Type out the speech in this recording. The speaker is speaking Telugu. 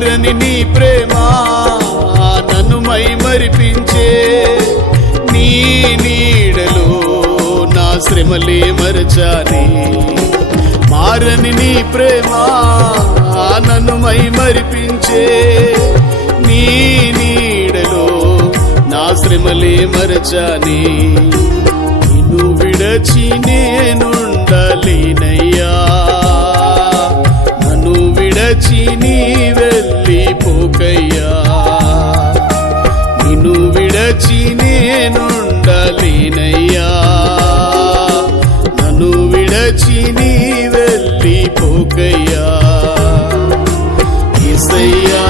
మారని నీ ప్రేమ నన్ను మైమరిపించే, నీ నీడలో నా శ్రమలే మరచానే. మారని నీ ప్రేమ నన్ను మైమరిపించే, నీ నీడలో నా శ్రమలే మరచానే. నిన్ను విడచి నేనుండలేనయ్యా, నన్ను విడచి నీ వెళ్ళిపోకయ్యా. నిన్ను విడచి నేనుండలేనయ్యా, నన్ను విడచి నీ వెళ్ళిపోకయ్యా. యేసయ్యా